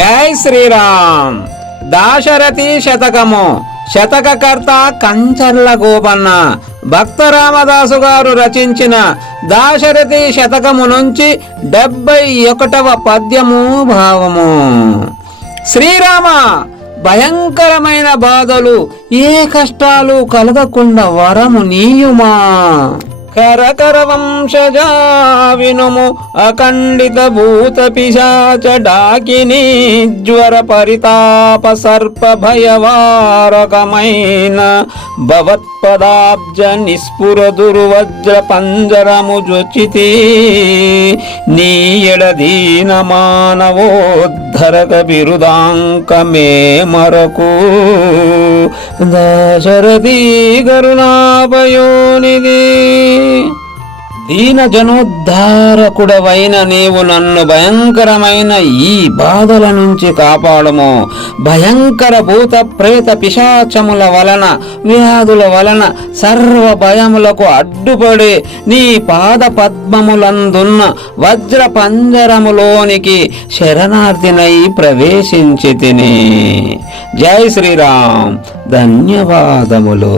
జై శ్రీరామ్. దాశరథి శతకము. శతకకర్త కంచర్ల గోపన్న. భక్త రామదాసు గారు రచించిన దాశరథి శతకము నుంచి 71వ పద్యము భావము. శ్రీరామ, భయంకరమైన బాధలు ఏ కష్టాలు కలగకుండా వరము నీయుమా. కరకర వంశజా వినుము, అఖండిత భూత పిశాచ డాకిని జ్వర పరితాప సర్ప భయవారకమైన భవత్పదాబ్జ నిస్ఫుర దుర్వజ్ర పంజరము జొచ్చితి నీయడదీన మానవోద్ధరక బిరుదాంకమే మరకు. దాశరథి కరుణాపయోనిధి. దీన జనోద్ధారకుడవైన నీవు నన్ను భయంకరమైన ఈ బాధల నుంచి కాపాడము. భయంకర భూత ప్రేత పిశాచముల వలన వ్యాధుల వలన సర్వ భయములకు అడ్డుపడి నీ పాద పద్మములందున్న వజ్ర పంజరములోనికి శరణార్థినై ప్రవేశించి తిని. జై శ్రీరామ్. ధన్యవాదములు.